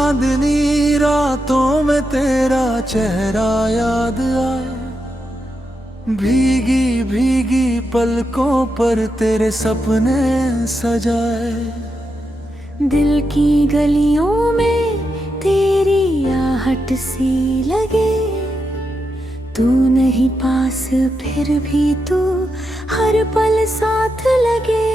चांदनी रातों में तेरा चेहरा याद आए, भीगी भीगी पलकों पर तेरे सपने सजाए। दिल की गलियों में तेरी आहट सी लगे, तू नहीं पास फिर भी तू हर पल साथ लगे।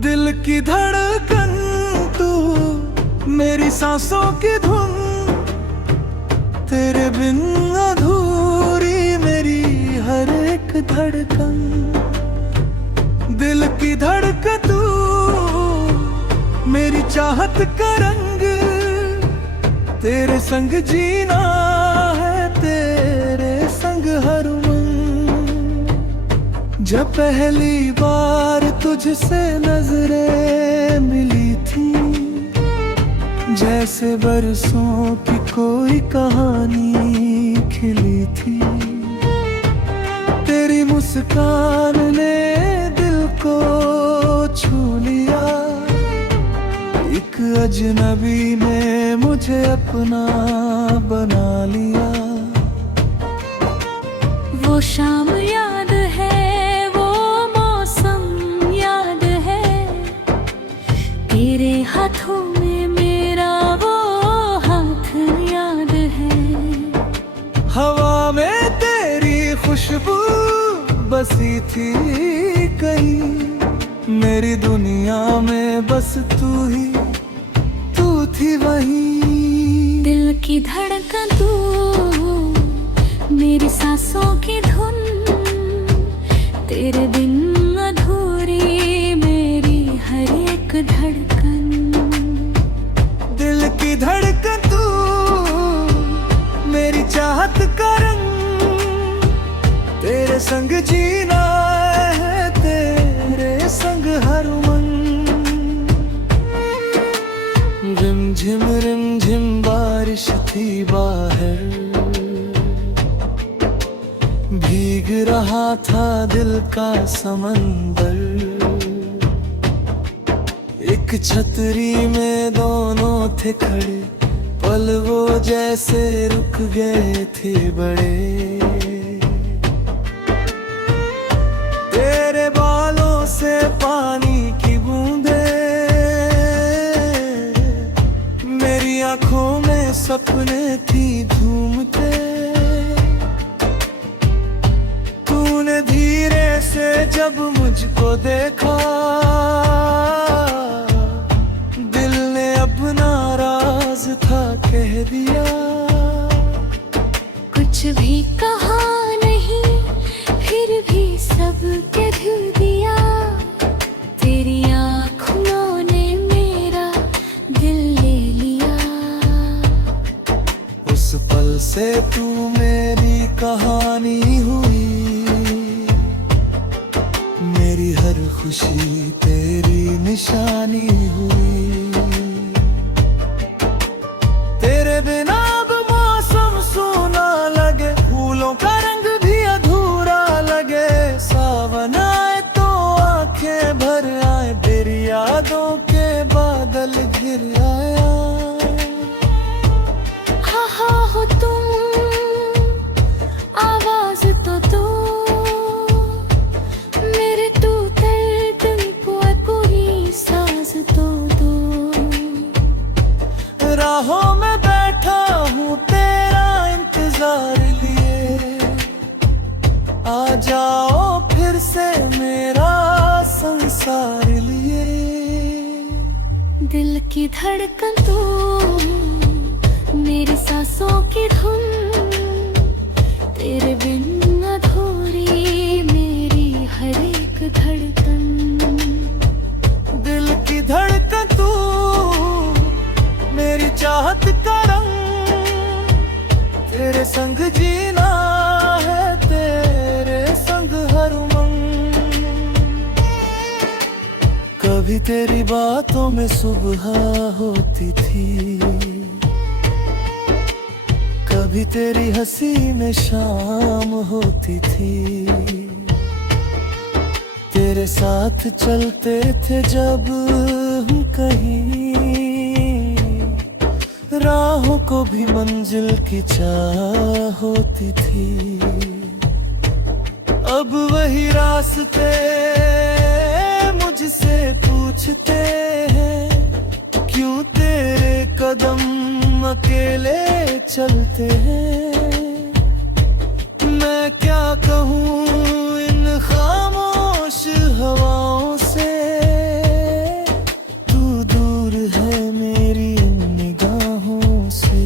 दिल की धड़कन तू, मेरी सांसों की धुन, तेरे बिन अधूरी मेरी हर एक धड़कन। दिल की धड़कन तू, मेरी चाहत का रंग, तेरे संग जीना है, तेरे संग हर उमंग। जब पहली बार तुझसे नजरें मिली थी, जैसे बरसों की कोई कहानी खिली थी। तेरी मुस्कान ने दिल को छू लिया, एक अजनबी ने मुझे अपना बना लिया। वो शाम याद है, वो मौसम याद है, तेरे हाथों में मेरा वो हाथ याद है। हवा में तेरी खुशबू बसी थी कहीं, मेरी दुनिया में बस तू ही तू थी वहीं। दिल की धड़कन तू, मेरी सांसों की धुन, तेरे बिन अधूरी मेरी हर एक धड़कन। दिल की धड़कन तू, मेरी चाहत का रंग, तेरे संग जीना है, तेरे संग हर उमंग। रिम झिम बारिश थी बाहर, भीग रहा था दिल का समंदर। एक छतरी में दोनों थे खड़े, पल वो जैसे रुक गए थे बड़े। तेरे बालों से पानी की बूंदे, मेरी आंखों में सपने थी झूमते। तूने धीरे से जब मुझको देखा, दिल ने अपना राज था कह दिया। कुछ भी कहा नहीं, फिर भी सब कह दिया। तेरी आँखों ने मेरा दिल ले लिया। उस पल से तू मेरी कहानी हुई, मेरी हर खुशी तेरी निशानी हुई। तेरे बिना अब मौसम सूना लगे, फूलों का रंग भी अधूरा लगे। सावन आए तो आंखें भर आए, तेरी यादों के बादल घिर आया। हाँ हाँ हो तुम, आवाज तो दो, मेरे तू दर्द को कोई साज तो दो। राहों में बैठा हूँ तेरा इंतजार लिए, आ जाओ फिर से मेरा संसार लिए। दिल की धड़कन तू, मेरी सांसों की धुन, तेरे बिन अधूरी मेरी हर एक धड़कन। दिल की धड़कन तू, मेरी चाहत का रंग, तेरे संग जीना है, तेरे संग हर उमंग। कभी तेरी बातों में सुबह होती थी, कभी तेरी हंसी में शाम होती थी। तेरे साथ चलते थे जब हम कहीं, को भी मंजिल की चाह होती थी। अब वही रास्ते मुझसे पूछते हैं, क्यों तेरे कदम अकेले चलते हैं। मैं क्या कहूँ इन खामोश हवाओं से, तू दूर है मेरी इन निगाहों से।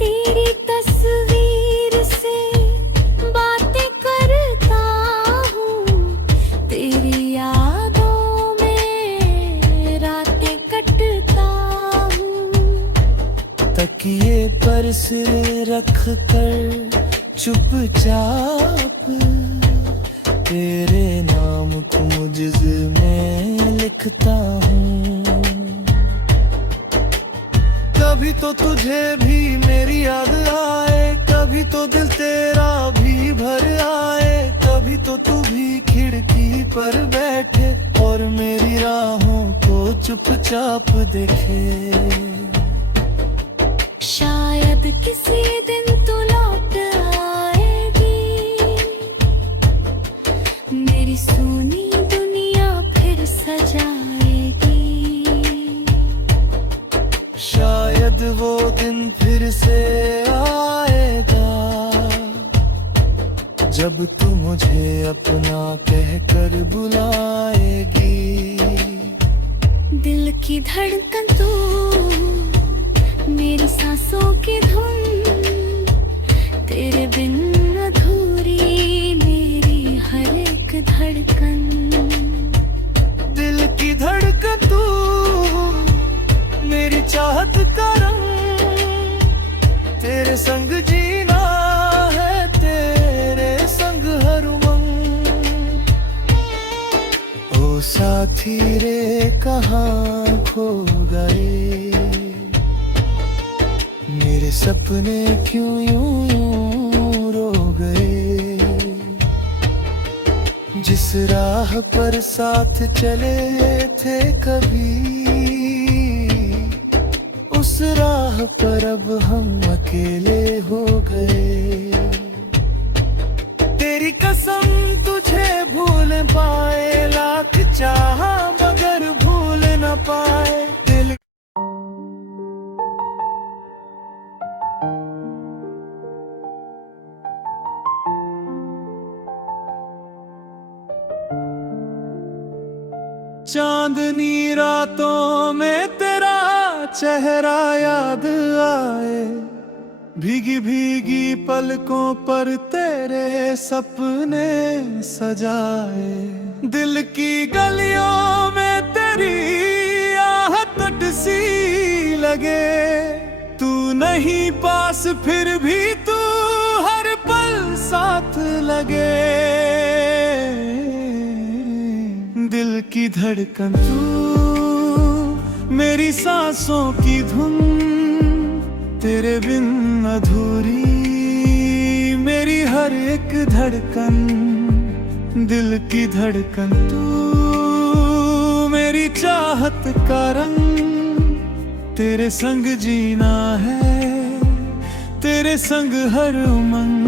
तेरी तस्वीर से बातें करता हूँ, तेरी यादों में रातें कटता हूँ। तकिए पर सिर रख कर चुपचाप तेरे नाम को मुझ में लिखता हूँ। कभी तो तुझे भी मेरी याद आए, कभी तो दिल तेरा भी भर आए, कभी तो तू भी खिड़की पर बैठे और मेरी राहों को चुपचाप देखे। शायद किसी दिन तू लौट आएगी, मेरी सोनी दुनिया फिर सजाएगी। शायद वो दिन फिर से आएगा, जब तू मुझे अपना कहकर बुलाएगी। दिल की धड़कन तू, मेरी सांसों की धुन, तेरे बिन अधूरी मेरी हर एक धड़कन। दिल की धड़कन तू, मेरी चाहत का रंग, तेरे संग जीना है, तेरे संग हर उमंग। ओ साथी रे कहाँ खो गए, मेरे सपने क्यों यूं रो गए। जिस राह पर साथ चले थे कभी, उस राह पर अब हम अकेले हो गए। तेरी कसम तुझे भूल पाए, लाख चाहा मगर भूल न पाए। दिल चांदनी रातों में तेरा चेहरा याद आए, भीगी भीगी पलकों पर तेरे सपने सजाए। दिल की गलियों में तेरी आहट सी लगे, तू नहीं पास फिर भी तू हर पल साथ लगे। दिल की धड़कन तू, मेरी सांसों की धुन, तेरे बिन अधूरी मेरी हर एक धड़कन। दिल की धड़कन तू, मेरी चाहत का रंग, तेरे संग जीना है, तेरे संग हर उमंग।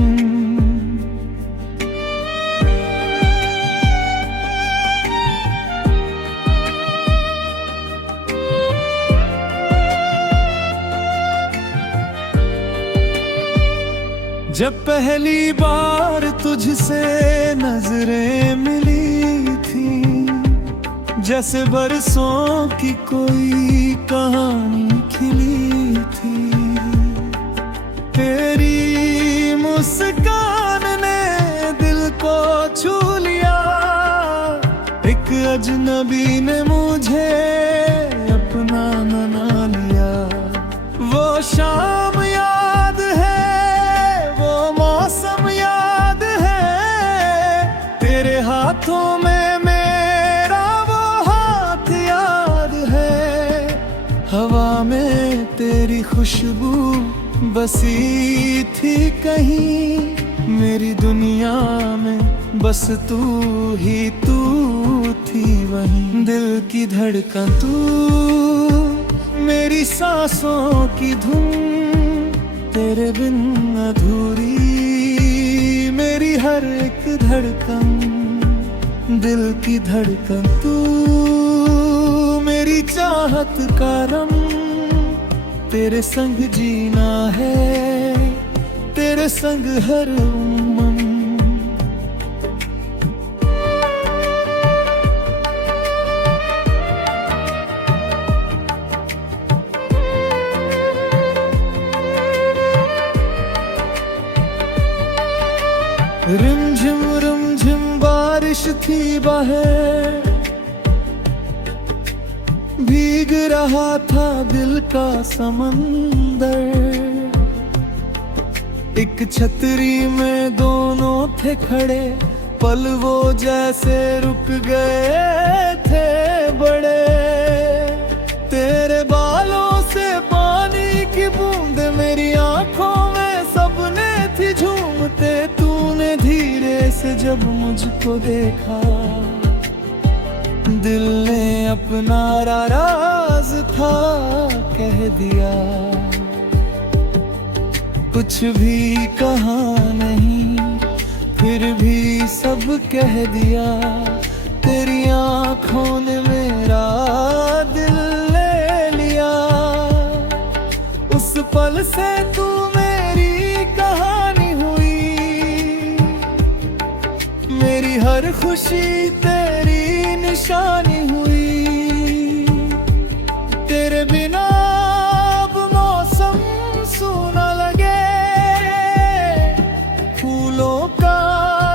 जब पहली बार तुझसे नजरें मिली थी, जैसे बरसों की कोई कहानी खिली थी। तेरी मुस्कान ने दिल को छू लिया, एक अजनबी ने मुझे अपना मना लिया। वो शाम याद है, मौसम याद है, तेरे हाथों में मेरा वो हाथ याद है। हवा में तेरी खुशबू बसी थी कहीं, मेरी दुनिया में बस तू ही तू थी वहीं। दिल की धड़कन तू, मेरी सांसों की धुन, तेरे बिन अधूरी मेरी हर एक धड़कन, दिल की धड़कन तू मेरी चाहत का रंग, तेरे संग जीना है, तेरे संग हर उमंग। रिमझिम बारिश थी बाहर, भीग रहा था दिल का समंदर, एक छतरी में दोनों थे खड़े, पल वो जैसे रुक गए थे बड़े, तेरे बालों से पानी की बूंद मेरी आंखों में सबने थी झूमते, तूने धीरे से जब मुझको देखा, दिल ने अपना राज था कह दिया, कुछ भी कहा नहीं फिर भी सब कह दिया, तेरी आंखों ने मेरा दिल ले लिया, उस पल से तू मेरी कहानी हुई, मेरी हर खुशी तेरी निशानी हुई, तेरे बिना अब मौसम सूना लगे, फूलों का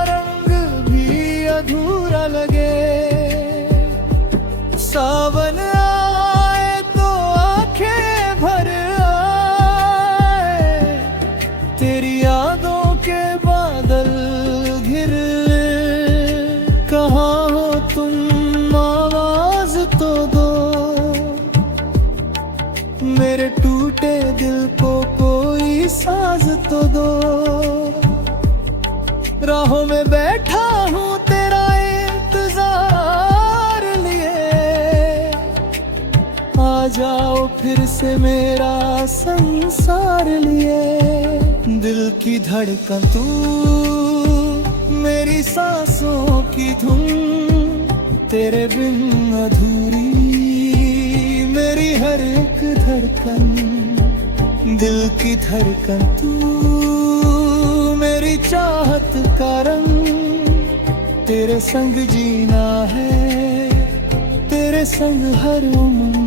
रंग भी अधूरा लगे, सावन आए तो आंखें भर आए, तेरी यादों के बादल घिर, कहाँ हो तुम आवाज तो दो, मेरे टूटे दिल को कोई साज तो दो, राहों में बैठा हूँ तेरा इंतजार लिए, आ जाओ फिर से मेरा संसार लिए, दिल की धड़कन तू मेरी सांसों की धुन, तेरे बिन अधूरी मेरी हर एक धड़कन, दिल की धड़कन तू मेरी चाहत का रंग, तेरे संग जीना है, तेरे संग हर उमंग।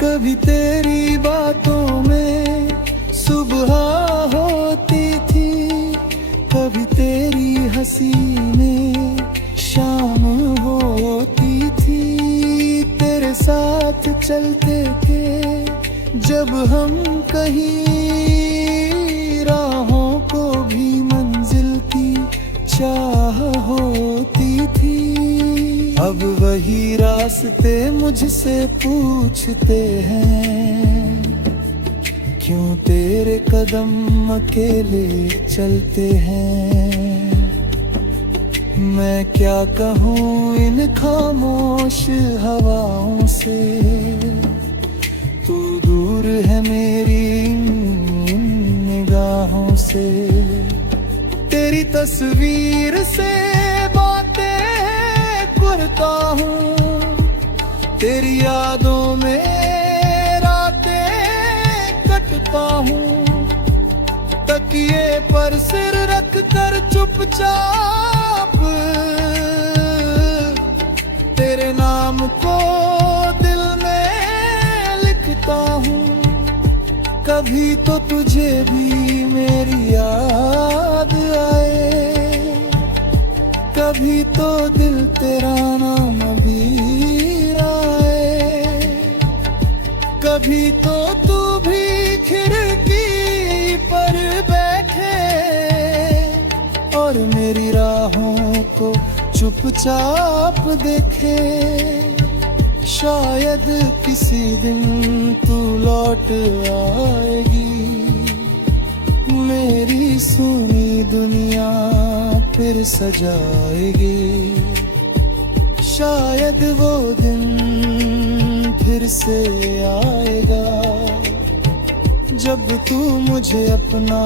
कभी तेरी बातों में सुबह होती थी, कभी तेरी हंसी में शाम होती थी, तेरे साथ चलते थे जब हम कहीं, राहों को भी मंजिल की चाह होती थी, अब वही रास्ते मुझसे पूछते हैं, क्यों तेरे कदम अकेले चलते हैं, मैं क्या कहूँ इन खामोश हवाओं से, तू दूर है मेरी इन निगाहों से, तेरी तस्वीर से बातें करता हूँ, तेरी यादों में रातें कटता हूँ, तकिए पर सिर रख कर चुपचाप तेरे नाम को दिल में लिखता हूँ, कभी तो तुझे भी मेरी याद आए, कभी तो दिल तेरा नाम भी आए, कभी तो तू भी खिड़की पर बैठे और मेरी राहों को चुपचाप देखे, शायद किसी दिन तू लौट लौट आएगी। मेरी सुनी दुनिया फिर सजाएगी। शायद वो दिन फिर से आएगा जब तू मुझे अपना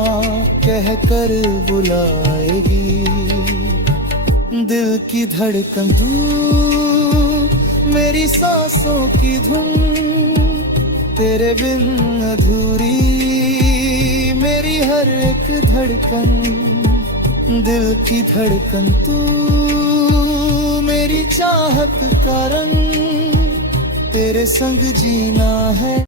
कहकर बुलाएगी। दिल की धड़कन तू, मेरी सांसों की धुन, तेरे बिन अधूरी मेरी हर एक धड़कन। दिल की धड़कन तू, मेरी चाहत का रंग, तेरे संग जीना है।